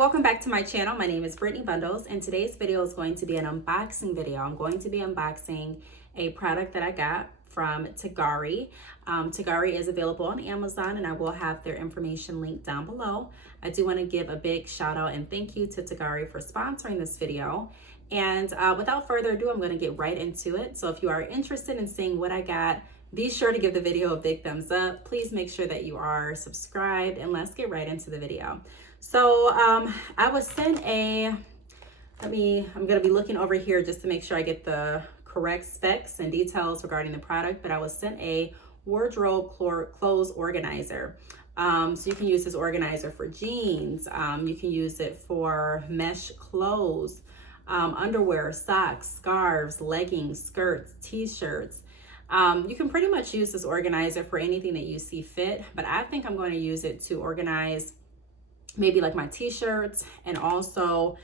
welcome back to my channel. My name is Brittney Bundles, and today's video is going to be an unboxing video. I'm going to be unboxing a product that I got from Tigari. Tigari is available on Amazon, and I will have their information linked down below. I do want to give a big shout out and thank you to Tigari for sponsoring this video. And without further ado, I'm going to get right into it. So if you are interested in seeing what I got, be sure to give the video a big thumbs up. Please make sure that you are subscribed, and let's get right into the video. So I was sent I'm going to be looking over here just to make sure I get the correct specs and details regarding the product, but I was sent a wardrobe clothes organizer. So you can use this organizer for jeans. You can use it for mesh clothes, underwear, socks, scarves, leggings, skirts, t-shirts. You can pretty much use this organizer for anything that you see fit, but I think I'm going to use it to organize maybe like my t-shirts and also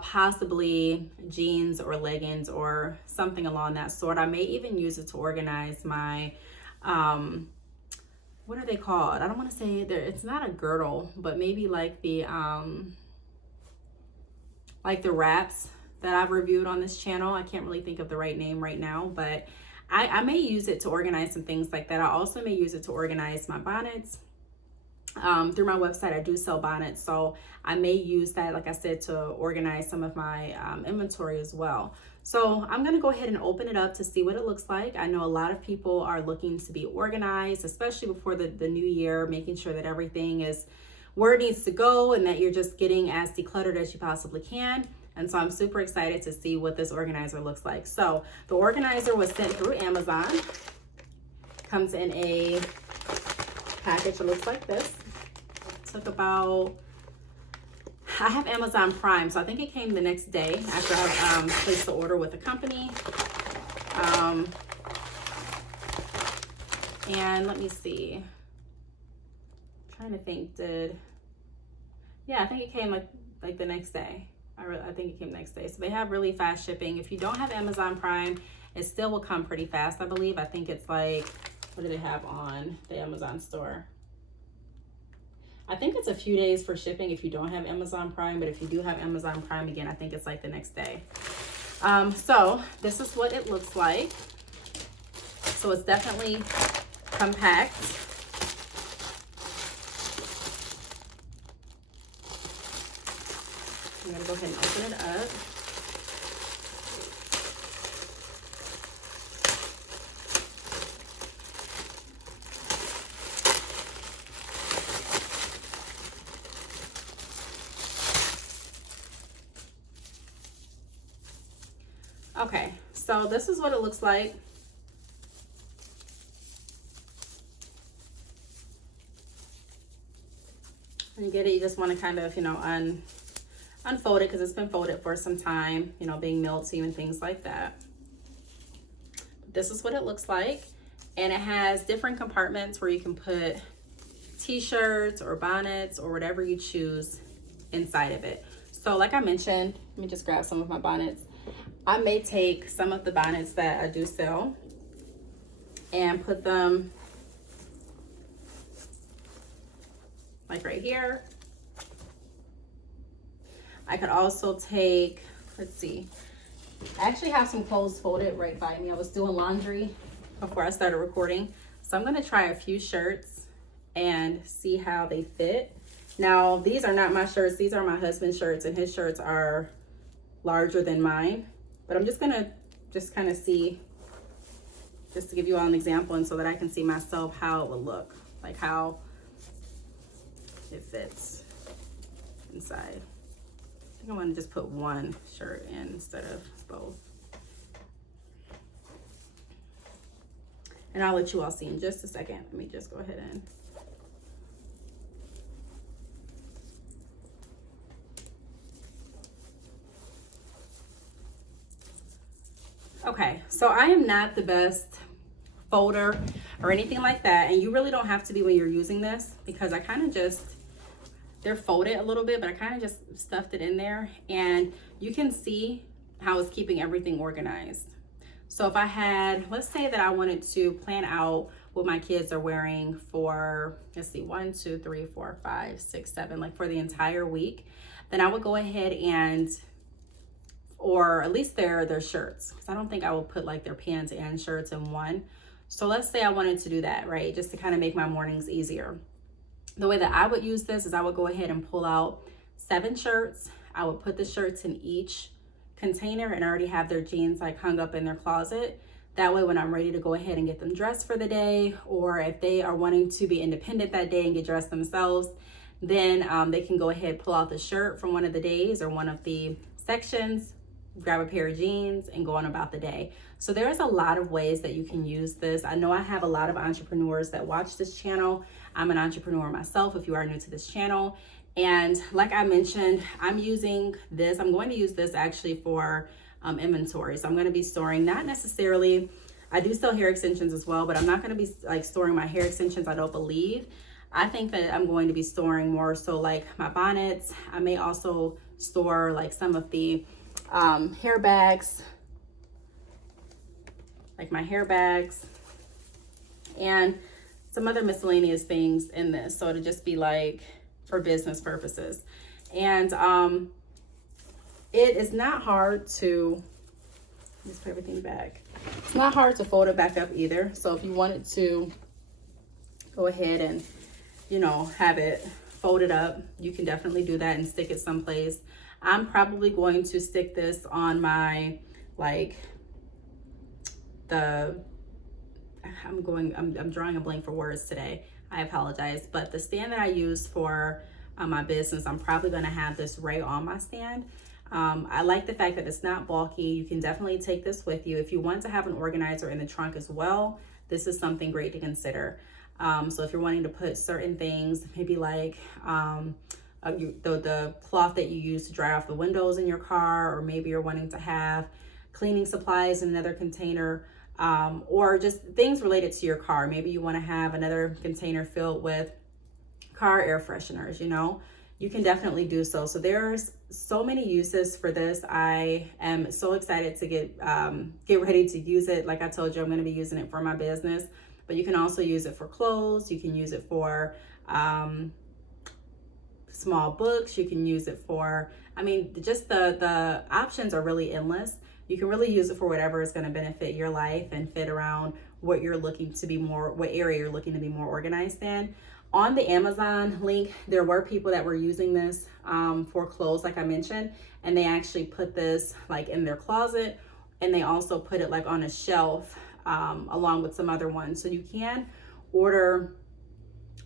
possibly jeans or leggings or something along that sort. I may even use it to organize my, what are they called? I don't want to say it's not a girdle, but maybe like the wraps that I've reviewed on this channel. I can't really think of the right name right now, but I may use it to organize some things like that. I also may use it to organize my bonnets. Through my website, I do sell bonnets, so I may use that, like I said, to organize some of my inventory as well. So I'm going to go ahead and open it up to see what it looks like. I know a lot of people are looking to be organized, especially before the new year, making sure that everything is where it needs to go and that you're just getting as decluttered as you possibly can. And so I'm super excited to see what this organizer looks like. So the organizer was sent through Amazon. Comes in a package that looks like this. Took about, I have Amazon Prime, so I think it came the next day after I placed the order with the company. And let me see. I'm trying to think, yeah, I think it came like the next day. I think it came next day. So they have really fast shipping. If you don't have Amazon Prime, it still will come pretty fast, I believe. I think it's like, what do they have on the Amazon store? I think it's a few days for shipping if you don't have Amazon Prime, but if you do have Amazon Prime, again, I think it's like the next day. So this is what it looks like. So it's definitely compact. I'm gonna go ahead and open it up. Okay, so this is what it looks like. And you get it, you just want to kind of, unfold it because it's been folded for some time, being mailed to you and things like that. This is what it looks like. And it has different compartments where you can put t-shirts or bonnets or whatever you choose inside of it. So like I mentioned, let me just grab some of my bonnets. I may take some of the bonnets that I do sell and put them like right here. I could also take, let's see, I actually have some clothes folded right by me. I was doing laundry before I started recording. So I'm gonna try a few shirts and see how they fit. Now, these are not my shirts. These are my husband's shirts, and his shirts are larger than mine. But I'm just gonna kind of see, just to give you all an example and so that I can see myself how it would look, like how it fits inside. I think I want to just put one shirt in instead of both. And I'll let you all see in just a second. Let me just go ahead and okay, so I am not the best folder or anything like that, and you really don't have to be when you're using this, because I kind of just, they're folded a little bit, but I kind of just stuffed it in there, and you can see how it's keeping everything organized. So if I had, let's say that I wanted to plan out what my kids are wearing for, let's see, 1, 2, 3, 4, 5, 6, 7, like for the entire week, then I would go ahead and, or at least their shirts, because I don't think I will put like their pants and shirts in one. So let's say I wanted to do that, right? Just to kind of make my mornings easier. The way that I would use this is I would go ahead and pull out 7 shirts. I would put the shirts in each container and already have their jeans like hung up in their closet. That way when I'm ready to go ahead and get them dressed for the day, or if they are wanting to be independent that day and get dressed themselves, then they can go ahead, pull out the shirt from one of the days or one of the sections, grab a pair of jeans and go on about the day. So there's a lot of ways that you can use this. I know I have a lot of entrepreneurs that watch this channel. I'm an entrepreneur myself if you are new to this channel. And like I mentioned, I'm using this. I'm going to use this actually for inventory. So I'm going to be storing, not necessarily, I do sell hair extensions as well, but I'm not going to be like storing my hair extensions, I don't believe. I think that I'm going to be storing more so like my bonnets. I may also store like some of the hair bags, like my hair bags, and some other miscellaneous things in this. So it'll just be like for business purposes. And it is not hard to, just put everything back. It's not hard to fold it back up either. So if you wanted to go ahead and, you know, have it folded up, you can definitely do that and stick it someplace. I'm probably going to stick this on my, like, I'm drawing a blank for words today. I apologize. But the stand that I use for my business, I'm probably going to have this right on my stand. I like the fact that it's not bulky. You can definitely take this with you. If you want to have an organizer in the trunk as well, this is something great to consider. So if you're wanting to put certain things, maybe like the cloth that you use to dry off the windows in your car, or maybe you're wanting to have cleaning supplies in another container, or just things related to your car. Maybe you want to have another container filled with car air fresheners, you know, you can definitely do so. So there's so many uses for this. I am so excited to get ready to use it. Like I told you, I'm going to be using it for my business, but you can also use it for clothes. You can use it for small books. You can use it for, I mean, just the options are really endless. You can really use it for whatever is going to benefit your life and fit around what you're looking to be more, what area you're looking to be more organized in. On the Amazon link, there were people that were using this for clothes, like I mentioned, and they actually put this like in their closet, and they also put it like on a shelf along with some other ones. So you can order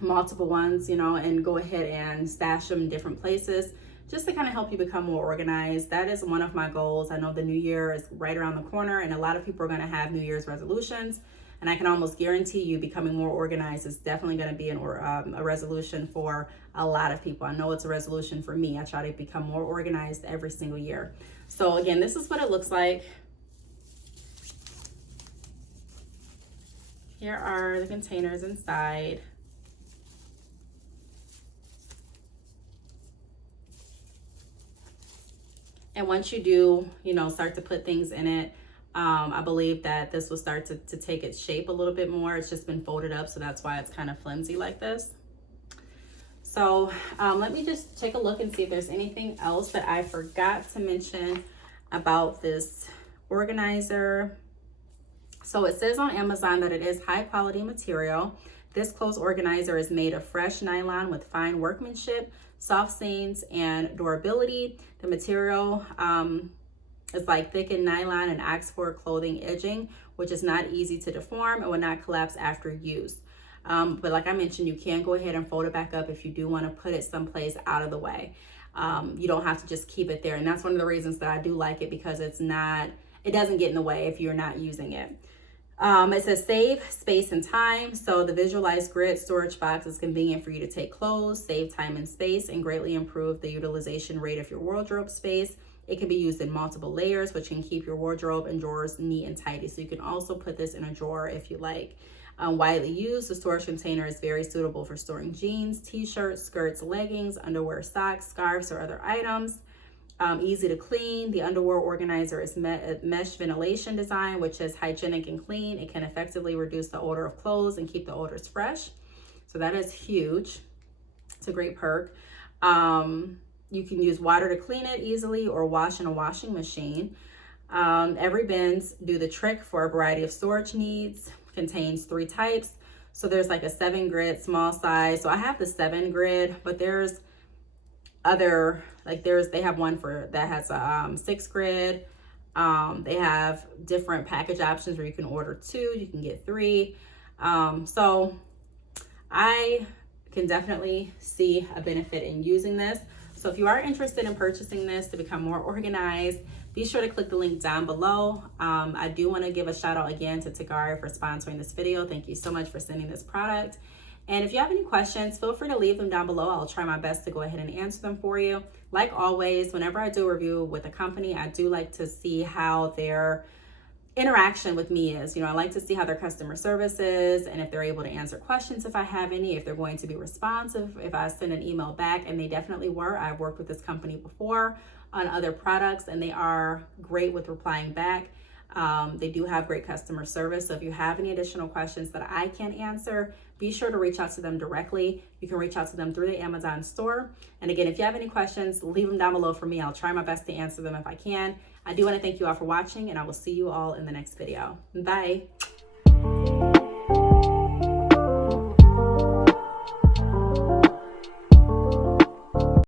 multiple ones, you know, and go ahead and stash them in different places just to kind of help you become more organized. That is one of my goals. I know the new year is right around the corner, and a lot of people are going to have New Year's resolutions. And I can almost guarantee you becoming more organized is definitely going to be a resolution for a lot of people. I know it's a resolution for me. I try to become more organized every single year. So again, this is what it looks like. Here are the containers inside. And once you do, you know, start to put things in it, I believe that this will start to take its shape a little bit more. It's just been folded up, so that's why it's kind of flimsy like this. So let me just take a look and see if there's anything else that I forgot to mention about this organizer. So it says on Amazon that it is high quality material. This clothes organizer is made of fresh nylon with fine workmanship, soft stains, and durability. The material is like thickened nylon and Oxford clothing edging, which is not easy to deform and will not collapse after use. But like I mentioned, you can go ahead and fold it back up if you do want to put it someplace out of the way. You don't have to just keep it there. And that's one of the reasons that I do like it, because it doesn't get in the way if you're not using it. It says save space and time. So the visualized grid storage box is convenient for you to take clothes, save time and space, and greatly improve the utilization rate of your wardrobe space. It can be used in multiple layers, which can keep your wardrobe and drawers neat and tidy. So you can also put this in a drawer if you like. Widely used, the storage container is very suitable for storing jeans, t-shirts, skirts, leggings, underwear, socks, scarves, or other items. easy to clean. The underwear organizer is mesh ventilation design, which is hygienic and clean. It can effectively reduce the odor of clothes and keep the odors fresh. So that is huge. It's a great perk. You can use water to clean it easily or wash in a washing machine. Every bins do the trick for a variety of storage needs. Contains 3 types. So there's like a 7 grit, small size. So I have the 7 grit, but there's other, like they have one for that has a 6 grit. They have different package options where you can order 2, you can get 3. So I can definitely see a benefit in using this. So if you are interested in purchasing this to become more organized, be sure to click the link down below. I do want to give a shout out again to Tigari for sponsoring this video. Thank you so much for sending this product. And if you have any questions, feel free to leave them down below. I'll try my best to go ahead and answer them for you. Like always, whenever I do a review with a company, I do like to see how their interaction with me is. I like to see how their customer service is and if they're able to answer questions if I have any, if they're going to be responsive, if I send an email back, and they definitely were. I've worked with this company before on other products and they are great with replying back. They do have great customer service. So if you have any additional questions that I can't answer, be sure to reach out to them directly. You can reach out to them through the Amazon store. And again, if you have any questions, leave them down below for me. I'll try my best to answer them if I can. I do want to thank you all for watching, and I will see you all in the next video. Bye.